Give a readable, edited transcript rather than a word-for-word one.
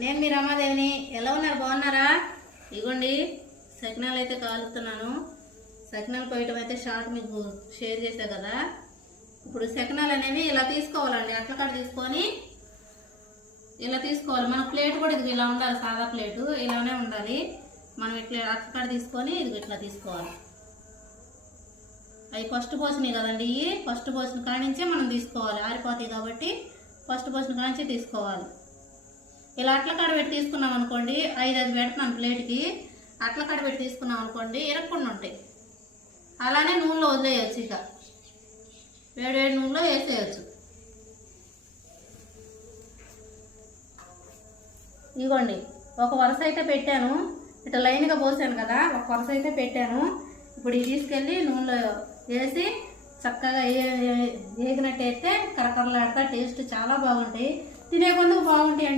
నేను మీ రమాదేవిని. ఎలా ఉన్నారు? బాగున్నారా? ఇగోండి సకినాలు అయితే కాలుతున్నాను. సకినాలు పోయటం అయితే షార్ట్ మీకు షేర్ చేశా కదా. ఇప్పుడు సకినాలు అనేవి ఇలా తీసుకోవాలండి. అట్ల కాడ తీసుకొని ఇలా తీసుకోవాలి. మన ప్లేట్ కూడా ఇది ఇలా ఉండాలి, సాదా ప్లేటు ఇలానే ఉండాలి. మనం ఇట్లా అట్ల కాడ తీసుకొని ఇది ఇట్లా తీసుకోవాలి. అవి ఫస్ట్ పోసినాయి కదండి, ఇవి ఫస్ట్ పోసిన కానించే మనం తీసుకోవాలి. ఆరిపోతాయి కాబట్టి ఫస్ట్ పోసిన కానించే తీసుకోవాలి. ఇలా అట్ల కాడ పెట్టి తీసుకున్నాం అనుకోండి, 5 పెడుతున్నాను ప్లేట్కి. అట్ల కాడ పెట్టి తీసుకున్నాం అనుకోండి ఇరక్కుండా ఉంటాయి. అలానే నూనెలో వదిలేయచ్చు. ఇక వేడి నూనెలో వేసేయచ్చు. ఇదిగోండి ఒక వరుస అయితే పెట్టాను, ఇట్లా లైన్గా పోసాను కదా, ఒక వరుస అయితే పెట్టాను. ఇప్పుడు ఇది తీసుకెళ్ళి నూనెలో వేసి చక్కగా వేగినట్టు అయితే కరకరలాడతా టేస్ట్ చాలా బాగుంటాయి. తినే కొందుకు బాగుంటాయి.